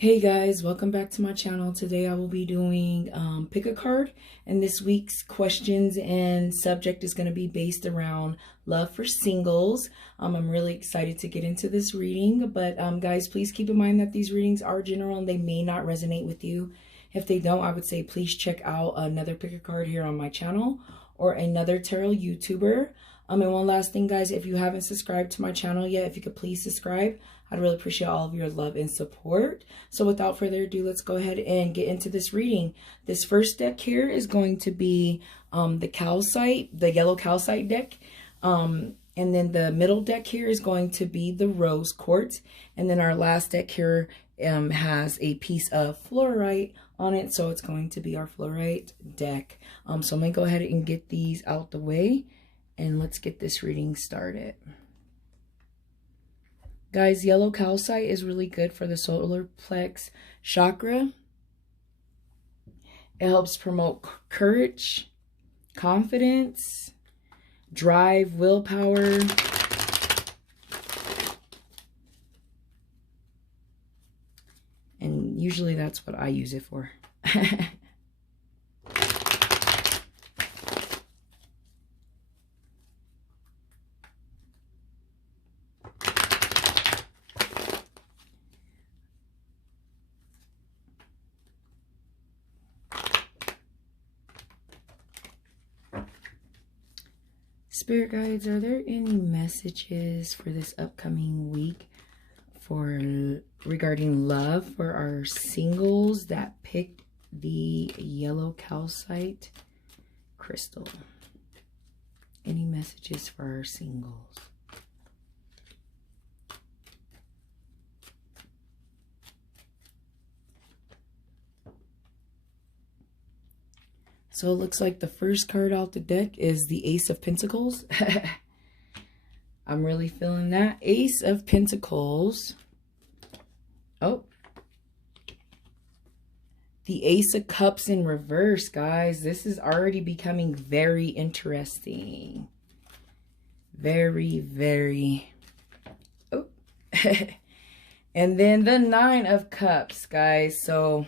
Hey guys, welcome back to my channel. Today I will be doing pick a card, and this week's questions and subject is going to be based around love for singles. I'm really excited to get into this reading, but guys, please keep in mind that these readings are general and they may not resonate with you. If they don't, I would say please check out another pick a card here on my channel or another tarot YouTuber. And one last thing, guys, if you haven't subscribed to my channel yet, if you could please subscribe, I'd really appreciate all of your love and support. So without further ado, let's go ahead and get into this reading. This first deck here is going to be the Calcite, the yellow Calcite deck. And then the middle deck here is going to be the rose quartz. And then our last deck here has a piece of fluorite on it. So it's going to be our fluorite deck. So I'm going to go ahead and get these out the way. And let's get this reading started. Guys, yellow calcite is really good for the solar plex chakra. It helps promote courage, confidence, drive, willpower. And usually that's what I use it for. Spirit guides, are there any messages for this upcoming week regarding love for our singles that picked the yellow calcite crystal? Any messages for our singles? So it looks like the first card out the deck is the Ace of Pentacles. I'm really feeling that. Ace of Pentacles. Oh. The Ace of Cups in reverse, guys. This is already becoming very interesting. Very, very. Oh. And then the Nine of Cups, guys. So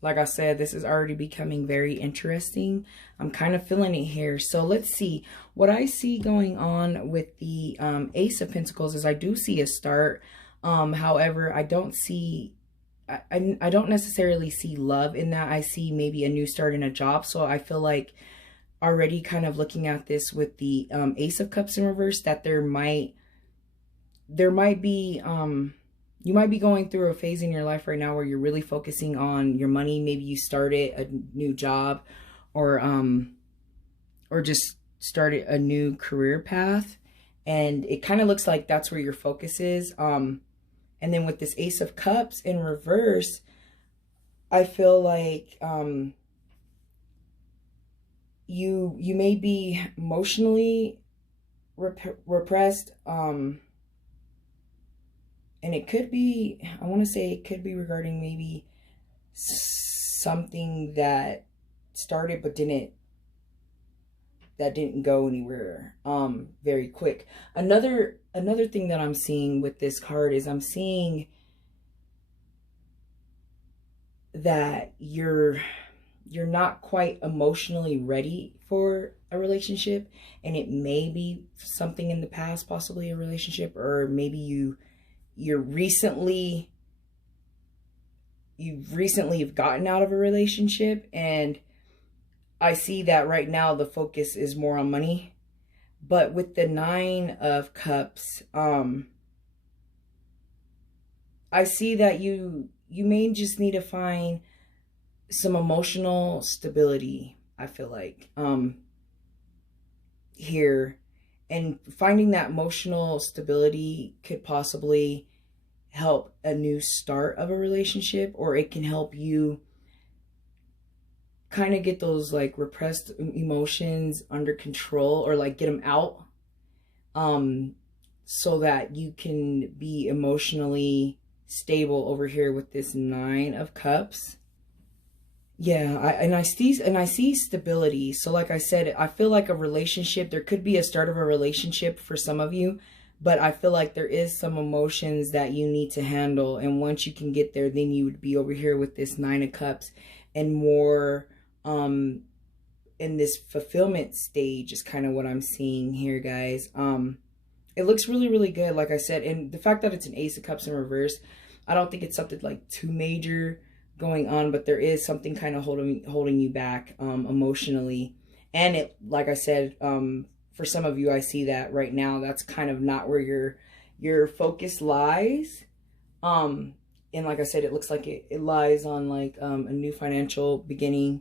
like I said, this is already becoming very interesting. I'm kind of feeling it here. So let's see. What I see going on with the Ace of Pentacles is I do see a start. However, I don't see, I don't necessarily see love in that. I see maybe a new start in a job. So I feel like already kind of looking at this with the Ace of Cups in reverse, that there might be, you might be going through a phase in your life right now where you're really focusing on your money. Maybe you started a new job or just started a new career path. And it kind of looks like that's where your focus is. And then with this Ace of Cups in reverse, I feel like you may be emotionally repressed. And it could be, I want to say it could be regarding maybe something that started but didn't go anywhere very quick. Another thing that I'm seeing with this card is I'm seeing that you're not quite emotionally ready for a relationship, and it may be something in the past, possibly a relationship, or maybe you've recently gotten out of a relationship, and I see that right now the focus is more on money. But with the Nine of Cups, I see that you may just need to find some emotional stability, I feel like, here. And finding that emotional stability could possibly help a new start of a relationship, or it can help you kind of get those like repressed emotions under control, or like get them out, so that you can be emotionally stable over here with this Nine of Cups. Yeah, I see stability. So like I said, I feel like a relationship, there could be a start of a relationship for some of you, But I feel like there is some emotions that you need to handle. And once you can get there, then you would be over here with this Nine of Cups and more in this fulfillment stage is kind of what I'm seeing here, guys. It looks really, really good, like I said. And the fact that it's an Ace of Cups in reverse, I don't think it's something like too major going on, but there is something kind of holding you back emotionally. And it, like I said, for some of you, I see that right now, that's kind of not where your focus lies. And like I said, it looks like it lies on like a new financial beginning,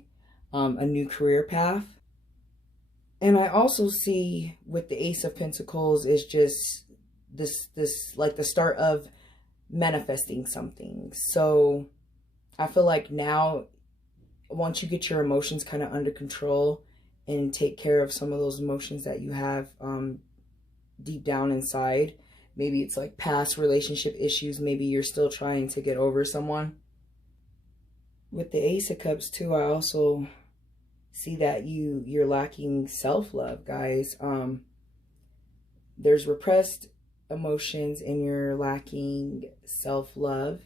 a new career path. And I also see with the Ace of Pentacles is just this like the start of manifesting something. So I feel like now, once you get your emotions kind of under control and take care of some of those emotions that you have deep down inside. Maybe it's like past relationship issues. Maybe you're still trying to get over someone. With the Ace of Cups too, I also see that you're lacking self-love, guys. There's repressed emotions and you're lacking self-love.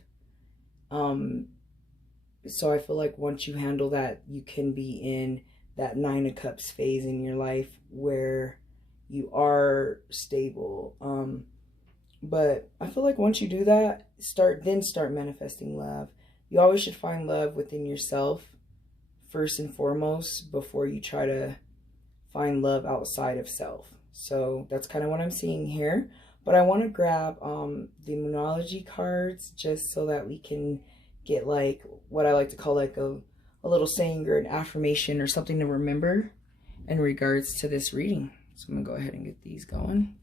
So I feel like once you handle that, you can be in that Nine of Cups phase in your life where you are stable. But I feel like once you do that, start manifesting love. You always should find love within yourself first and foremost before you try to find love outside of self. So that's kind of what I'm seeing here. But I want to grab the Moonology cards just so that we can get like what I like to call like a little saying or an affirmation or something to remember in regards to this reading. So I'm going to go ahead and get these going.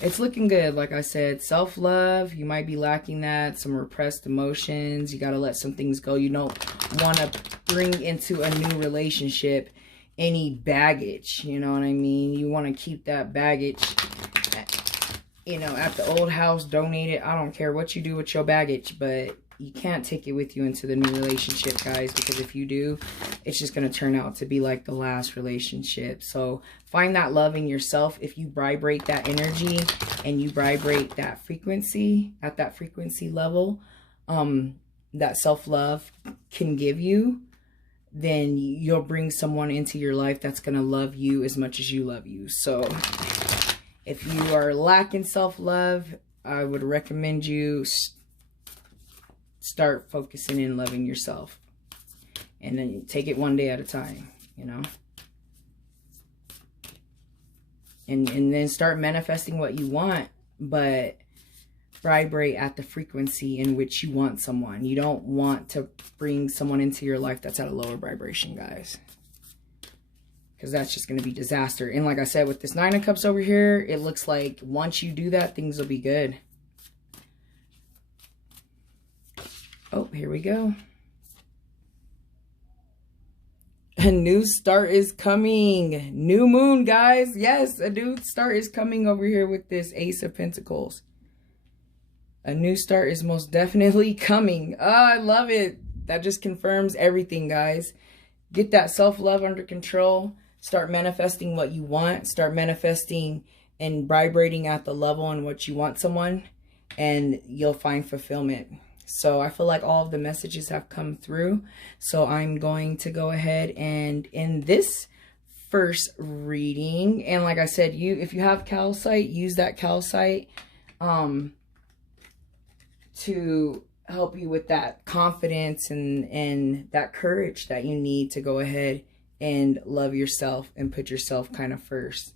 It's looking good. Like I said, self-love, you might be lacking that. Some repressed emotions. You got to let some things go. You don't want to bring into a new relationship any baggage. You know what I mean? You want to keep that baggage at the old house, donate it. I don't care what you do with your baggage, but you can't take it with you into the new relationship, guys, because if you do, it's just going to turn out to be like the last relationship. So find that love in yourself. If you vibrate that energy and you vibrate that frequency at that frequency level, that self-love can give you, then you'll bring someone into your life that's going to love you as much as you love you. So if you are lacking self-love, I would recommend you start focusing and loving yourself. And then you take it one day at a time, you know. And then start manifesting what you want, but vibrate at the frequency in which you want someone. You don't want to bring someone into your life that's at a lower vibration, guys, because that's just going to be disaster. And like I said, with this Nine of Cups over here, it looks like once you do that, things will be good. Oh, here we go. A new start is coming. New moon, guys. Yes, a new start is coming over here with this Ace of Pentacles. A new start is most definitely coming. Oh, I love it. That just confirms everything, guys. Get that self-love under control. Start manifesting what you want. Start manifesting and vibrating at the level in which you want someone, and you'll find fulfillment. So I feel like all of the messages have come through. So I'm going to go ahead and end this first reading. And like I said, if you have calcite, use that calcite to help you with that confidence and that courage that you need to go ahead and love yourself and put yourself kind of first.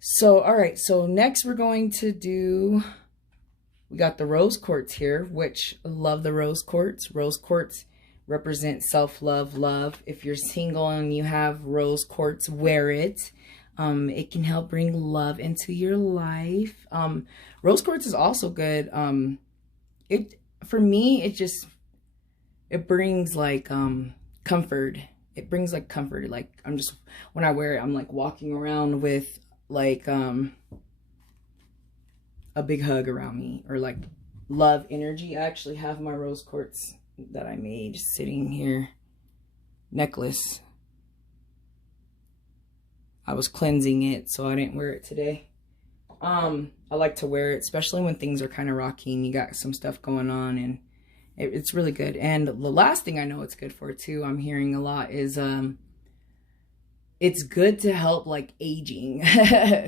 So, all right. So next we're going to do... We got the rose quartz here, which I love the rose quartz. Rose quartz represents self-love, love. If you're single and you have rose quartz, wear it. It can help bring love into your life. Rose quartz is also good. For me, it brings like comfort. It brings like comfort. Like when I wear it, I'm like walking around with like a big hug around me, or like love energy. I actually have my rose quartz that I made sitting here, necklace. I was cleansing it, so I didn't wear it today. I like to wear it, especially when things are kind of rocky and you got some stuff going on, and it's really good. And the last thing I know it's good for too, I'm hearing a lot, is it's good to help like aging.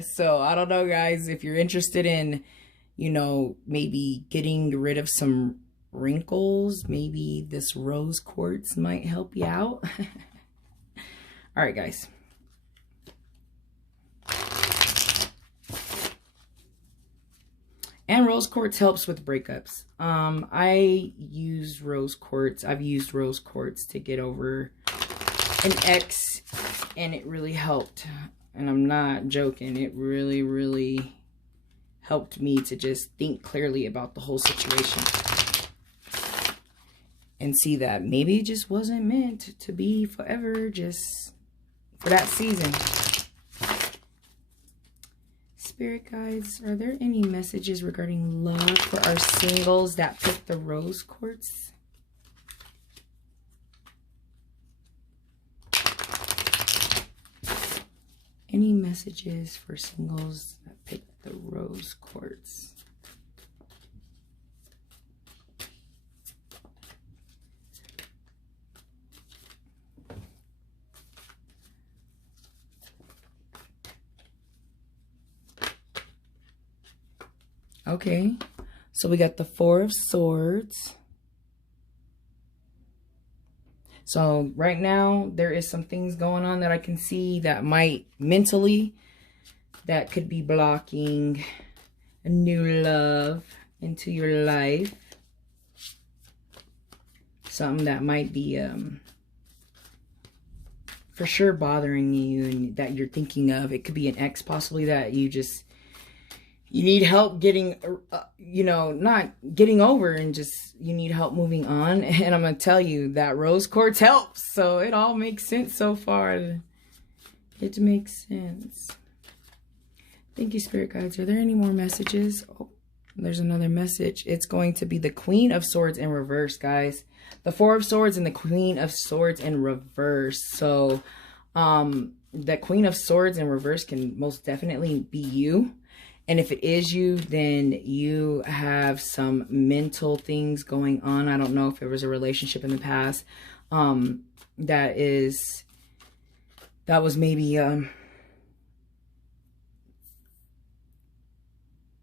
So I don't know, guys, if you're interested in, you know, maybe getting rid of some wrinkles, maybe this rose quartz might help you out. All right, guys. And rose quartz helps with breakups. I use rose quartz. I've used rose quartz to get over an ex, and it really helped. And I'm not joking. It really, really helped me to just think clearly about the whole situation. And see that maybe it just wasn't meant to be forever, just for that season. Spirit guides, are there any messages regarding love for our singles that picked the rose quartz? Any messages for singles that picked the rose quartz? Okay, so we got the Four of Swords. So right now there is some things going on that I can see that might mentally, that could be blocking a new love into your life. Something that might be for sure bothering you and that you're thinking of. It could be an ex possibly that you need help getting, you know, not getting over, and just, you need help moving on. And I'm going to tell you that rose quartz helps. So it all makes sense so far. It makes sense. Thank you, Spirit Guides. Are there any more messages? Oh, there's another message. It's going to be the Queen of Swords in reverse, guys. The Four of Swords and the Queen of Swords in reverse. So, the Queen of Swords in reverse can most definitely be you. And if it is you, then you have some mental things going on. I don't know if there was a relationship in the past that was maybe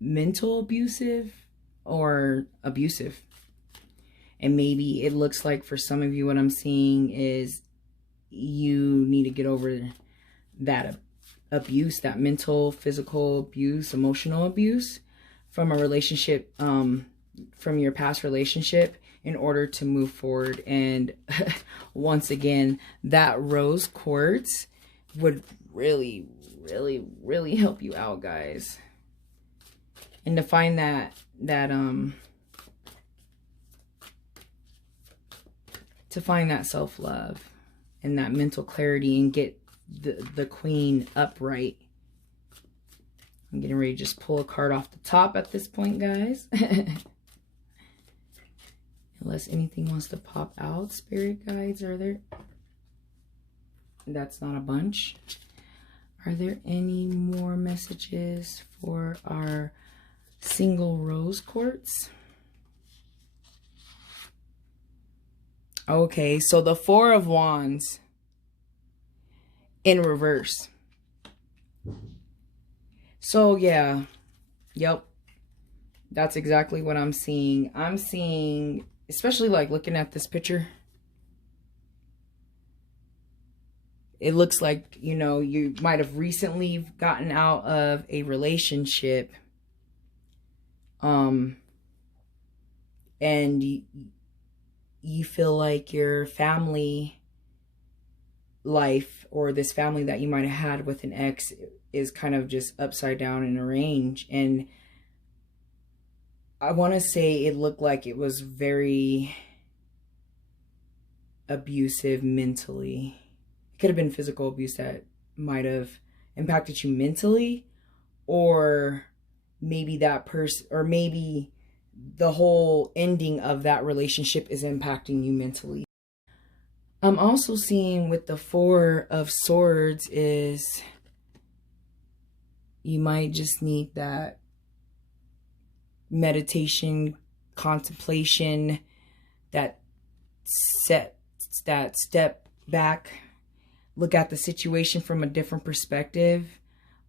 mental abusive or abusive. And maybe it looks like for some of you, what I'm seeing is you need to get over that abuse, that mental, physical abuse, emotional abuse from a relationship, from your past relationship, in order to move forward. And once again, that rose quartz would really, really, really help you out, guys. And to find that self-love and that mental clarity, and get the Queen upright. I'm getting ready to just pull a card off the top at this point, guys. Unless anything wants to pop out, Spirit Guides, are there? That's not a bunch. Are there any more messages for our single rose quartz? Okay, so the Four of Wands in reverse. So yeah, yep, that's exactly what I'm seeing. I'm seeing, especially like looking at this picture, it looks like, you know, you might have recently gotten out of a relationship, and you feel like your family life, or this family that you might have had with an ex, is kind of just upside down in a range. And I want to say it looked like it was very abusive mentally. It could have been physical abuse that might have impacted you mentally, or maybe that person, or maybe the whole ending of that relationship is impacting you mentally. I'm also seeing with the Four of Swords is You might just need that meditation, contemplation, that step back, look at the situation from a different perspective,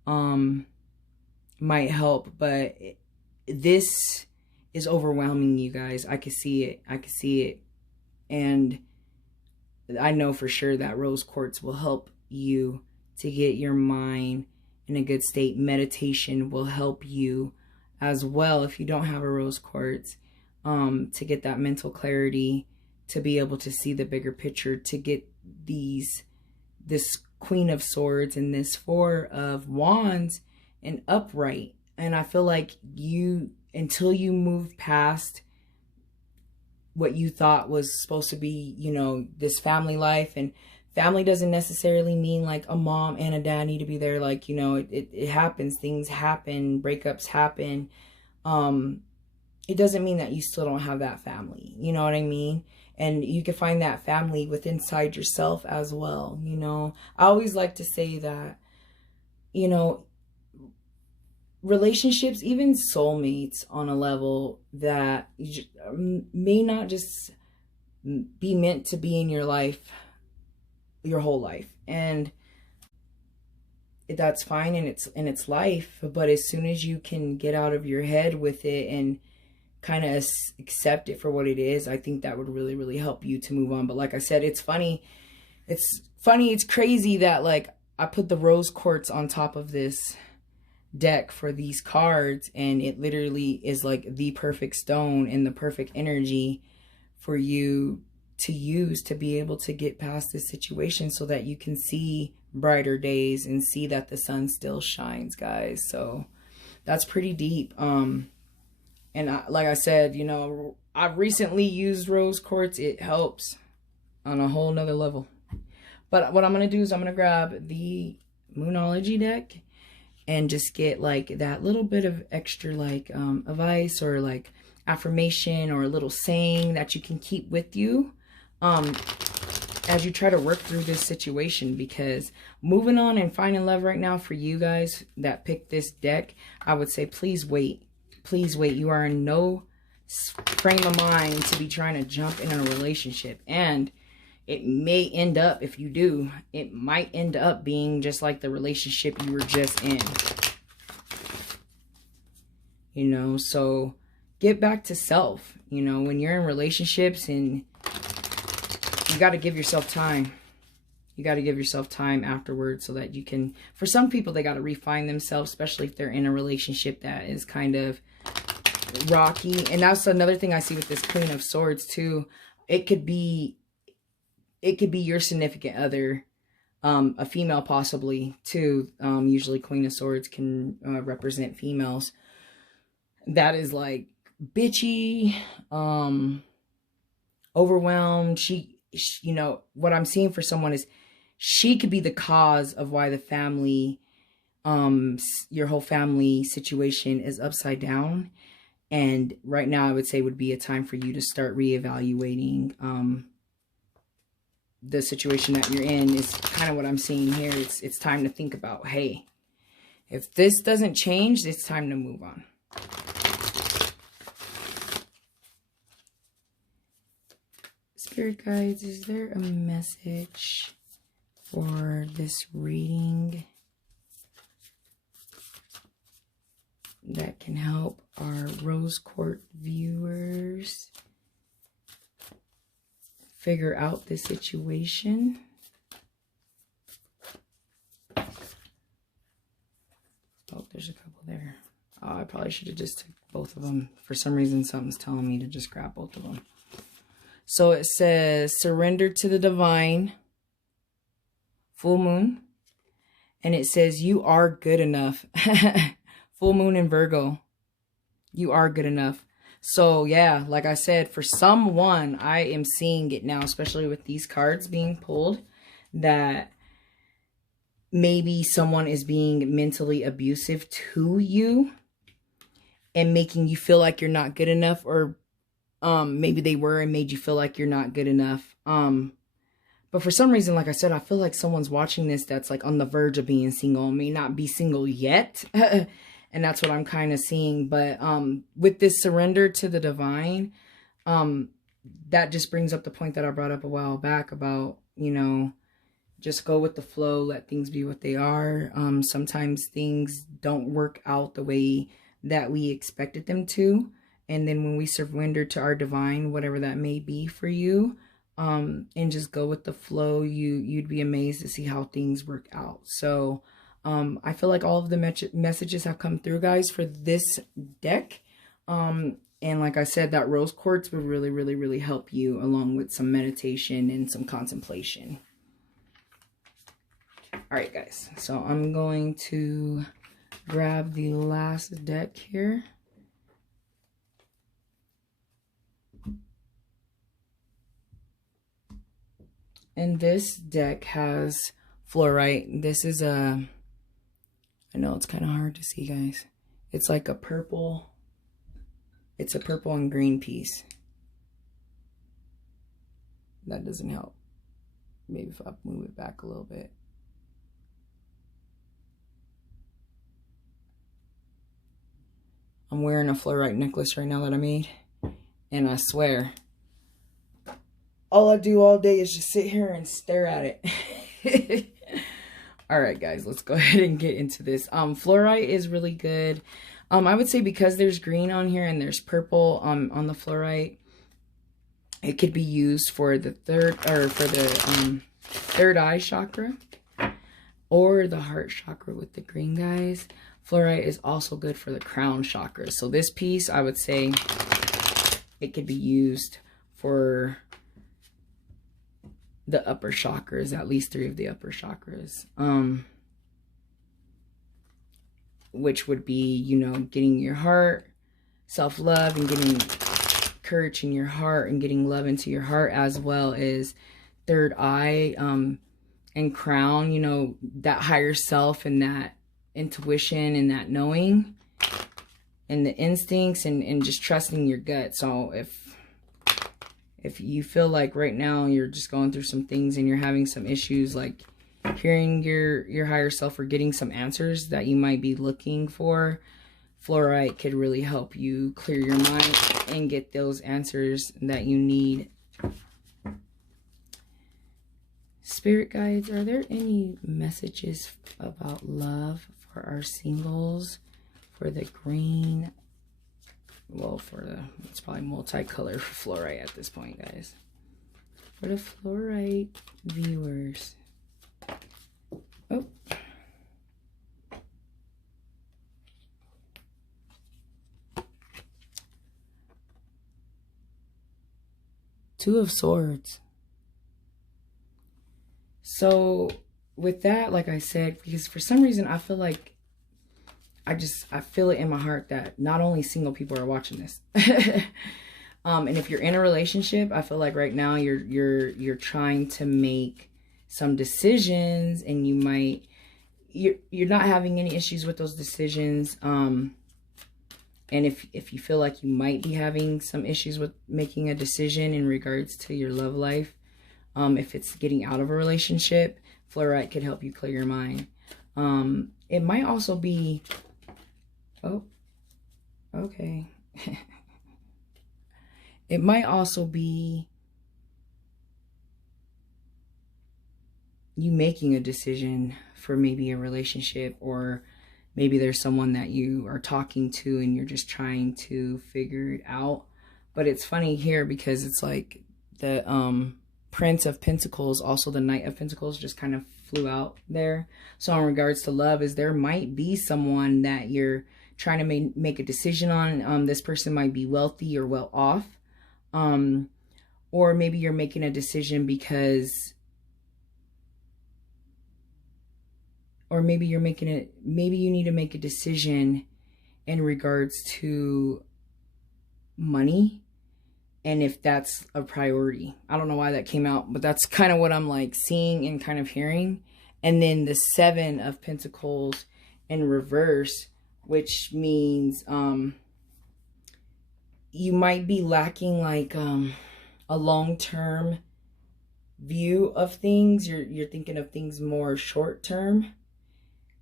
might help. But this is overwhelming, you guys. I can see it. I can see it. And I know for sure that rose quartz will help you to get your mind in a good state. Meditation will help you as well if you don't have a rose quartz, to get that mental clarity, to be able to see the bigger picture, to get this Queen of Swords and this Four of Wands and upright. And I feel like until you move past what you thought was supposed to be, you know, this family life, and family doesn't necessarily mean like a mom and a dad need to be there. Like, you know, it happens, things happen, breakups happen. It doesn't mean that you still don't have that family. You know what I mean? And you can find that family within inside yourself as well. You know, I always like to say that, you know, relationships, even soulmates on a level that may not just be meant to be in your life your whole life, and that's fine, and it's life. But as soon as you can get out of your head with it and kind of accept it for what it is, I think that would really, really help you to move on. But like I said, it's funny, it's crazy that like I put the rose quartz on top of this deck for these cards, and it literally is like the perfect stone and the perfect energy for you to use to be able to get past this situation, so that you can see brighter days and see that the sun still shines, guys. So that's pretty deep. And like I said, you know, I've recently used rose quartz. It helps on a whole nother level. But what I'm going to do is I'm going to grab the Moonology deck and just get like that little bit of extra like advice or like affirmation or a little saying that you can keep with you as you try to work through this situation. Because moving on and finding love right now, for you guys that picked this deck, I would say please wait. Please wait. You are in no frame of mind to be trying to jump in a relationship. And it may end up, if you do, it might end up being just like the relationship you were just in. You know, so get back to self. You know, when you're in relationships, and you got to give yourself time. You got to give yourself time afterwards, so that you can, for some people, they got to refine themselves, especially if they're in a relationship that is kind of rocky. And that's another thing I see with this Queen of Swords too. It could be your significant other, a female possibly too. Usually Queen of Swords can represent females. That is like bitchy, overwhelmed. She, you know, what I'm seeing for someone is she could be the cause of why the family, your whole family situation is upside down. And right now I would say would be a time for you to start reevaluating, the situation that you're in. Is kind of what I'm seeing here. It's time to think about, hey, if this doesn't change, it's time to move on. Spirit guides, is there a message for this reading that can help our rose quartz viewers figure out the situation? Oh, there's a couple there. Oh, I probably should have just took both of them. For some reason, something's telling me to just grab both of them. So it says, surrender to the divine, full moon. And it says, you are good enough. Full moon in Virgo. You are good enough. So yeah, like I said, for someone, I am seeing it now, especially with these cards being pulled, that maybe someone is being mentally abusive to you and making you feel like you're not good enough, or maybe they were and made you feel like you're not good enough. But for some reason, like I said, I feel like someone's watching this that's like on the verge of being single, may not be single yet. And that's what I'm kind of seeing. But with this surrender to the divine, that just brings up the point that I brought up a while back about, you know, just go with the flow, let things be what they are. Sometimes things don't work out the way that we expected them to. And then when we surrender to our divine, whatever that may be for you, and just go with the flow, you'd be amazed to see how things work out. So I feel like all of the messages have come through, guys, for this deck. And like I said, that rose quartz would really, really, really help you, along with some meditation and some contemplation. All right, guys. So I'm going to grab the last deck here. And this deck has fluorite. This is I know it's kind of hard to see, guys. It's like a purple. It's a purple and green piece. That doesn't help. Maybe if I move it back a little bit. I'm wearing a fluorite necklace right now that I made. And I swear, all I do all day is just sit here and stare at it. All right, guys, let's go ahead and get into this. Fluorite is really good. I would say because there's green on here and there's purple on the fluorite, it could be used for the third eye chakra or the heart chakra with the green, guys. Fluorite is also good for the crown chakra. So this piece, I would say it could be used for the upper chakras, at least 3 of the upper chakras. Which would be, you know, getting your heart, self-love, and getting courage in your heart and getting love into your heart, as well as third eye and crown, you know, that higher self and that intuition and that knowing and the instincts and just trusting your gut. So if you feel like right now you're just going through some things and you're having some issues, like hearing your higher self or getting some answers that you might be looking for, fluorite could really help you clear your mind and get those answers that you need. Spirit guides, are there any messages about love for our singles, for the green? Well, it's probably multicolor for fluorite at this point, guys. For the fluorite viewers. Oh. Two of Swords. So with that, like I said, because for some reason I feel like I feel it in my heart that not only single people are watching this. And if you're in a relationship, I feel like right now you're trying to make some decisions, and you're not having any issues with those decisions. And if you feel like you might be having some issues with making a decision in regards to your love life, if it's getting out of a relationship, fluorite could help you clear your mind. It might also be, oh, okay. It might also be you making a decision for maybe a relationship, or maybe there's someone that you are talking to and you're just trying to figure it out. But it's funny here because it's like the Prince of Pentacles, also the Knight of Pentacles, just kind of flew out there. So in regards to love, is there might be someone that you're trying to make a decision on. This person might be wealthy or well off. Or maybe you're making a decision because, or maybe you're making it, maybe you need to make a decision in regards to money, and if that's a priority. I don't know why that came out, but that's kind of what I'm like seeing and kind of hearing. And then the Seven of Pentacles in reverse, which means you might be lacking like a long-term view of things. You're thinking of things more short term.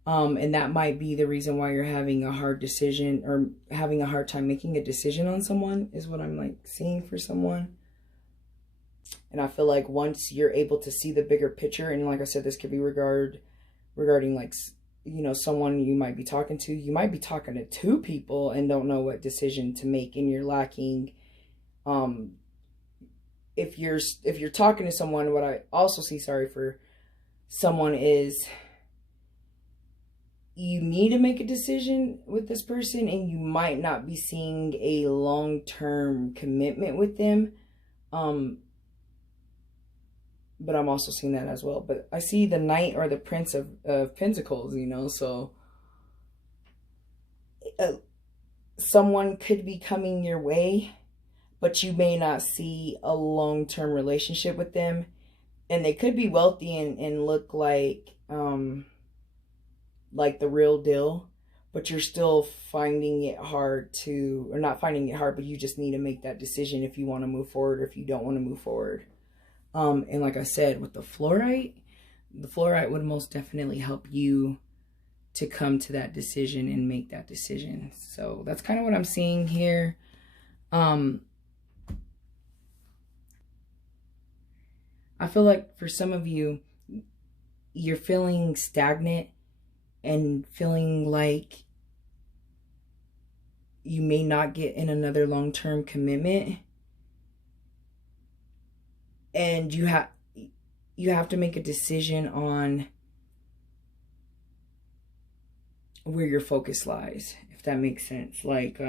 And that might be the reason why you're having a hard decision, or having a hard time making a decision on someone, is what I'm like seeing for someone. And I feel like once you're able to see the bigger picture, and like I said, this could be regarding like, you know, someone you might be talking to. You might be talking to two people and don't know what decision to make, and you're lacking. If you're talking to someone, what I also see, sorry, for someone is, you need to make a decision with this person, and you might not be seeing a long-term commitment with them. But I'm also seeing that as well. But I see the Knight or the Prince of Pentacles, you know, so someone could be coming your way, but you may not see a long-term relationship with them. And they could be wealthy and look like the real deal, but you're still finding it hard to, or not finding it hard, but you just need to make that decision if you want to move forward or if you don't want to move forward. And like I said, with the fluorite would most definitely help you to come to that decision and make that decision. So that's kind of what I'm seeing here. I feel like for some of you, you're feeling stagnant and feeling like you may not get in another long-term commitment. And you have to make a decision on where your focus lies, if that makes sense. Like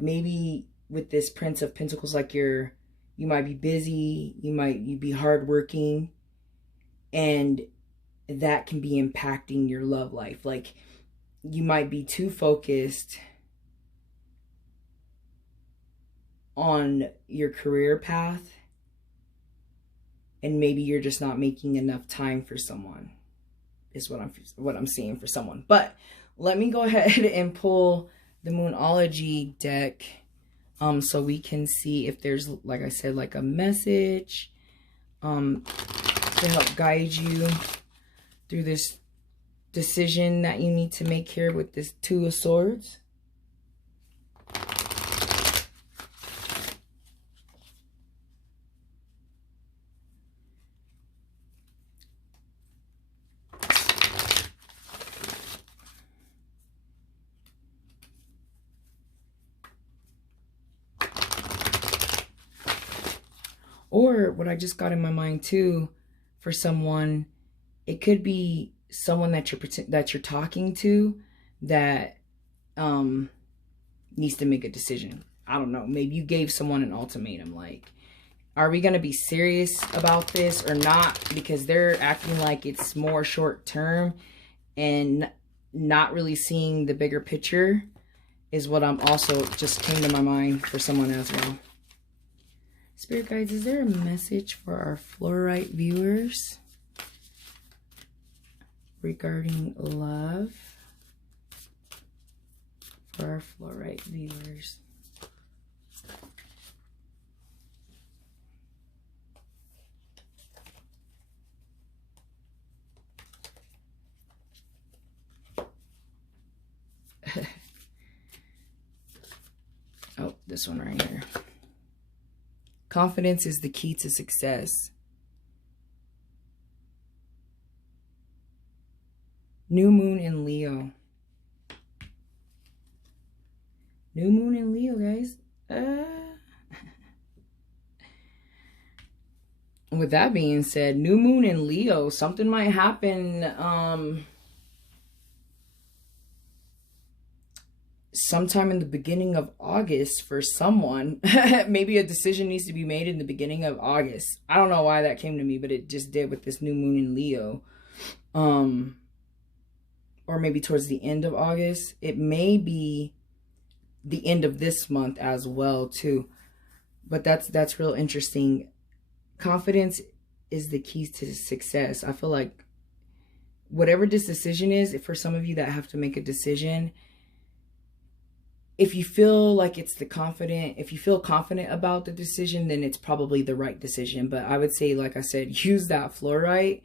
maybe with this Prince of Pentacles, like you might be busy, you be hardworking, and that can be impacting your love life. Like, you might be too focused on your career path, and maybe you're just not making enough time for someone, is what I'm seeing for someone. But let me go ahead and pull the Moonology deck, so we can see if there's, like I said, like a message to help guide you through this decision that you need to make here with this Two of Swords. Or what I just got in my mind too, for someone, it could be someone that you're talking to that needs to make a decision. I don't know. Maybe you gave someone an ultimatum, like, are we going to be serious about this or not? Because they're acting like it's more short term and not really seeing the bigger picture, is what I'm also just came to my mind for someone as well. Spirit guides, is there a message for our fluorite viewers regarding love? For our fluorite viewers. Oh, this one right here. Confidence is the key to success. New moon in Leo. New moon in Leo, guys. With that being said, new moon in Leo, something might happen sometime in the beginning of August for someone. Maybe a decision needs to be made in the beginning of August. I don't know why that came to me, but it just did with this new moon in Leo. Or maybe towards the end of August. It may be the end of this month as well too. But that's real interesting. Confidence is the key to success. I feel like whatever this decision is, for some of you that have to make a decision, if you feel like it's if you feel confident about the decision, then it's probably the right decision. But I would say, like I said, use that fluorite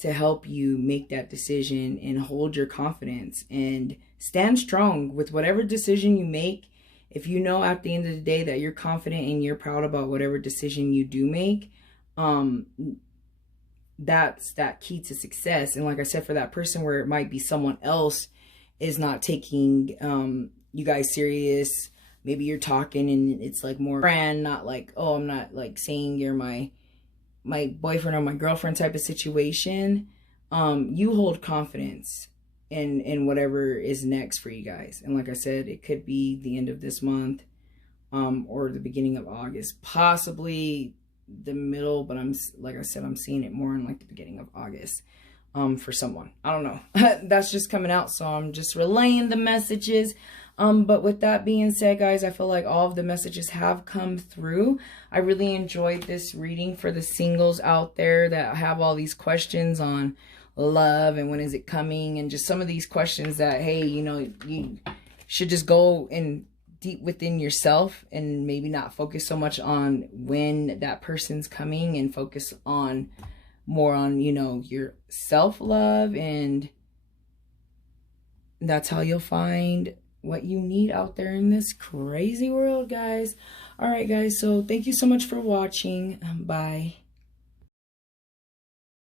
to help you make that decision and hold your confidence and stand strong with whatever decision you make. If you know at the end of the day that you're confident and you're proud about whatever decision you do make, that's that key to success. And like I said, for that person where it might be someone else is not taking you guys serious, maybe you're talking and it's like more friend, not like, oh, I'm not like saying you're my boyfriend or my girlfriend type of situation. You hold confidence in whatever is next for you guys. And like I said, it could be the end of this month, or the beginning of August, possibly the middle, but like I said, I'm seeing it more in like the beginning of August, for someone. I don't know. That's just coming out, so I'm just relaying the messages. But with that being said, guys, I feel like all of the messages have come through. I really enjoyed this reading for the singles out there that have all these questions on love and when is it coming, and just some of these questions that, hey, you know, you should just go in deep within yourself and maybe not focus so much on when that person's coming, and focus on more on, you know, your self-love, and that's how you'll find what you need out there in this crazy world, guys. All right, guys, so thank you so much for watching. Bye.